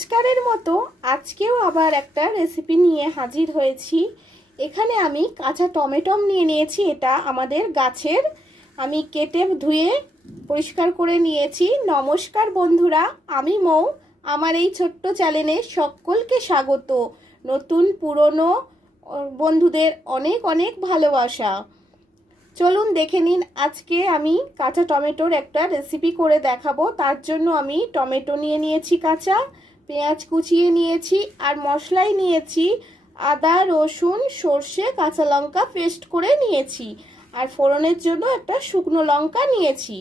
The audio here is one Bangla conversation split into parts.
রোজকারের মতো আজকেও আবার একটা রেসিপি নিয়ে হাজির হয়েছি। এখানে আমি কাঁচা টমেটো নিয়ে নিয়েছি, এটা আমাদের গাছের। আমি কেটে ধুয়ে পরিষ্কার করে নিয়েছি। নমস্কার বন্ধুরা, আমি মৌ। আমার এই ছোট্ট চ্যানেলে সকলকে স্বাগত। নতুন পুরনো বন্ধুদের অনেক অনেক ভালোবাসা। চলুন দেখে নিন, আজকে আমি কাঁচা টমেটোর একটা রেসিপি করে দেখাবো। তার জন্য আমি টমেটো নিয়ে নিয়েছি কাঁচা, পেঁয়াজ কুচিয়ে নিয়েছি, আর মশলাই নিয়েছি আদা, রসুন, সর্ষে, কাঁচা লঙ্কা পেস্ট করে নিয়েছি, আর ফোড়নের জন্য একটা শুকনো লঙ্কা নিয়েছি।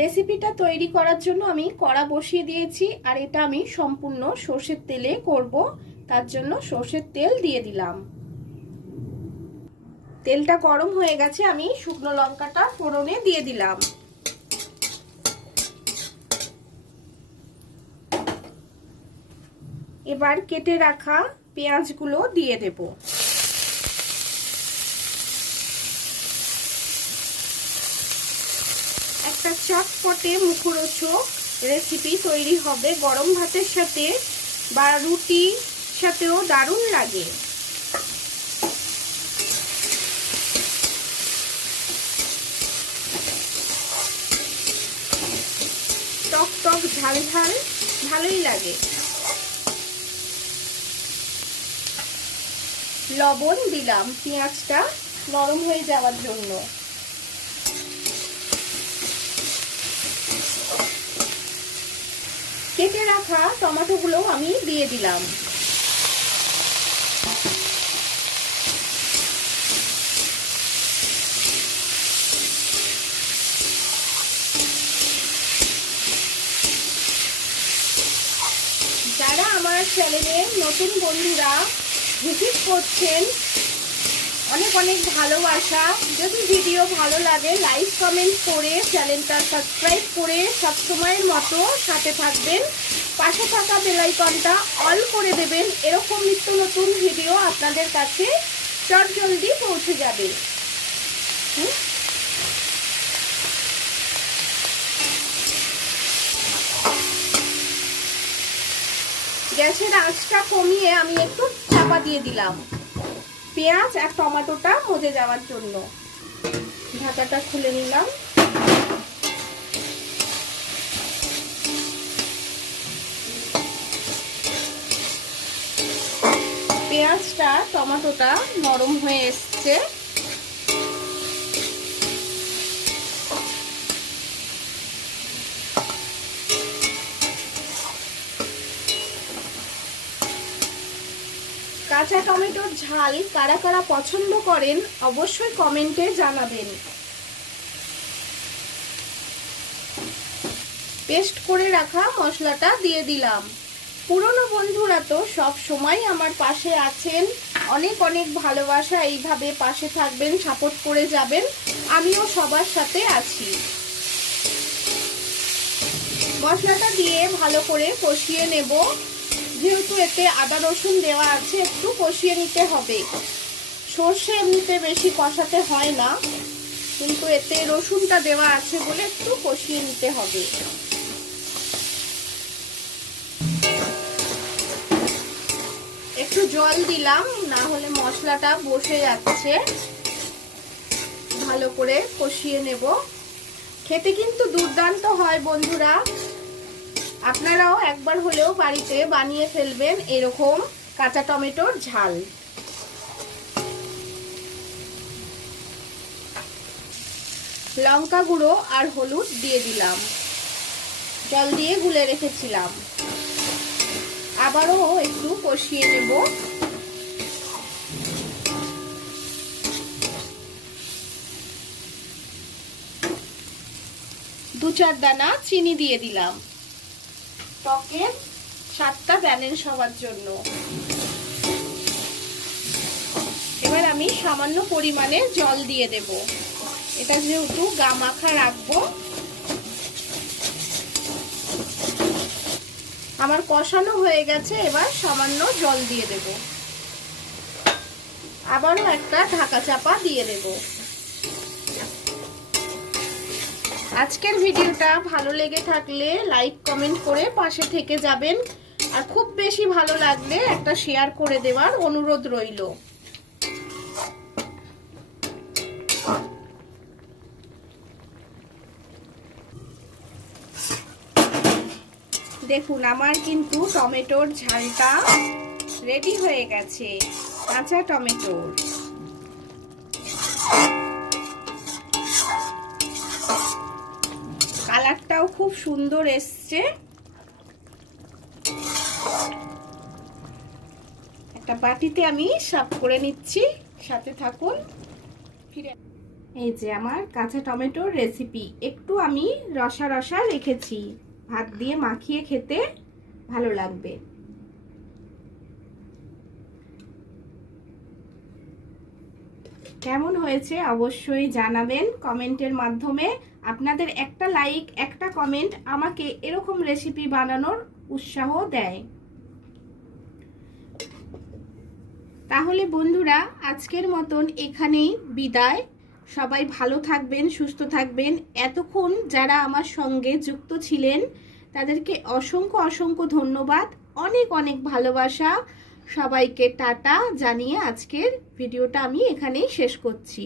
রেসিপিটা তৈরি করার জন্য আমি কড়া বসিয়ে দিয়েছি, আর এটা আমি সম্পূর্ণ সর্ষের তেলে করব। তার জন্য সর্ষের তেল দিয়ে দিলাম। তেলটা গরম হয়ে গেছে, আমি শুকনো লঙ্কাটা ফোড়নে দিয়ে দিলাম। এবার কেটে রাখা পেঁয়াজগুলো দিয়ে দেব। একটা চটপটে মুখরোচক রেসিপি তৈরি হবে, গরম ভাতের সাথে বা রুটির সাথেও দারুণ লাগে। টক টক ঝাল ঝাল ভালোই লাগে। লবণ দিলাম পেঁয়াজটা নরম হয়ে যাওয়ার জন্য। কেটে রাখা টমেটোগুলো আমি দিয়ে দিলাম। যারা আমার চ্যানেলে নতুন বন্ধুরা ভিজিট করছেন, অনেক অনেক ভালোবাসা। যদি ভিডিও ভালো লাগে লাইক কমেন্ট করে চ্যানেলটা সাবস্ক্রাইব করে সবসময়ের মতো সাথে থাকবেন। পাশে থাকা বেল আইকনটা অল করে দেবেন, এরকম নিত্য নতুন ভিডিও আপনাদের কাছে চটজলদি পৌঁছে যাবে। গ্যাসের আঁচটা কমিয়ে আমি একটু চাপা দিয়ে দিলাম পেঁয়াজ আর টমেটোটা মজে যাওয়ার জন্য। ঢাকাটা খুলে নিলাম। পেঁয়াজটা টমেটোটা নরম হয়ে এসছে। কাঁচা টমেটোর ঝাল কারা কারা পছন্দ করেন অবশ্যই কমেন্টে জানাবেন। পেস্ট করে রাখা মশলাটা দিয়ে দিলাম। পুরনো বন্ধুরা তো সব সময় আমার পাশে আছেন, অনেক অনেক ভালোবাসা। এইভাবে পাশে থাকবেন, সাপোর্ট করে যাবেন, আমিও সবার সাথে আছি। মশলাটা দিয়ে ভালো করে কষিয়ে নেব। যেহেতু এতে আদা রসুন দেওয়া আছে, একটু কষিয়ে নিতে হবে। সর্ষে এমনিতে বেশি কষাতে হয় না, কিন্তু এতে রসুনটা দেওয়া আছে বলে একটু কষিয়ে নিতে হবে। একটু জল দিলাম, না হলে মশলাটা বসে যাচ্ছে। ভালো করে কষিয়ে নেব। খেতে কিন্তু দুর্দান্ত হয় বন্ধুরা। আপনারাও একবার হলেও বাড়িতে বানিয়ে ফেলবেন এরকম কাঁচা টমেটোর ঝাল। লঙ্কা গুঁড়ো আর হলুদ দিয়ে দিলাম। জল দিয়ে গুলে রেখেছিলাম। আবারও একটু কষিয়ে নেব। দু চার দানা চিনি দিয়ে দিলাম টকের স্বাদটা ব্যালেন্স হওয়ার জন্য। এবার আমি সামান্য পরিমাণে জল দিয়ে দেব। এটা যেহেতু গা মাখা রাখবো। আমার কষানো হয়ে গেছে, এবার সামান্য জল দিয়ে দেব। আবারও একটা ঢাকা চাপা দিয়ে দেব। আজকের ভিডিওটা ভালো লেগে থাকলে লাইক কমেন্ট করে পাশে থেকে যাবেন। আর খুব বেশি ভালো লাগলে একটা শেয়ার করে দেওয়ার অনুরোধ রইল। দেখুন আমার কিন্তু টমেটোর ঝালটা রেডি হয়ে গেছে, কাঁচা টমেটোর। কালারটাও খুব সুন্দর এসছে। একটা বাটিতে আমি সার্ভ করে নিচ্ছি, সাথে থাকুন। এই যে আমার কাঁচা টমেটোর রেসিপি, একটু আমি রসা রসা রেখেছি, ভাত দিয়ে মাখিয়ে খেতে ভালো লাগবে। কেমন হয়েছে অবশ্যই জানাবেন কমেন্টের মাধ্যমে। আপনাদের একটা লাইক, একটা কমেন্ট আমাকে এরকম রেসিপি বানানোর উৎসাহ দেয়। তাহলে বন্ধুরা আজকের মতন এখানেই বিদায়। সবাই ভালো থাকবেন, সুস্থ থাকবেন। এতক্ষণ যারা আমার সঙ্গে যুক্ত ছিলেন তাদেরকে অসংখ্য অসংখ্য ধন্যবাদ, অনেক অনেক ভালোবাসা। সবাইকে টাটা জানিয়ে আজকের ভিডিওটা আমি এখানেই শেষ করছি।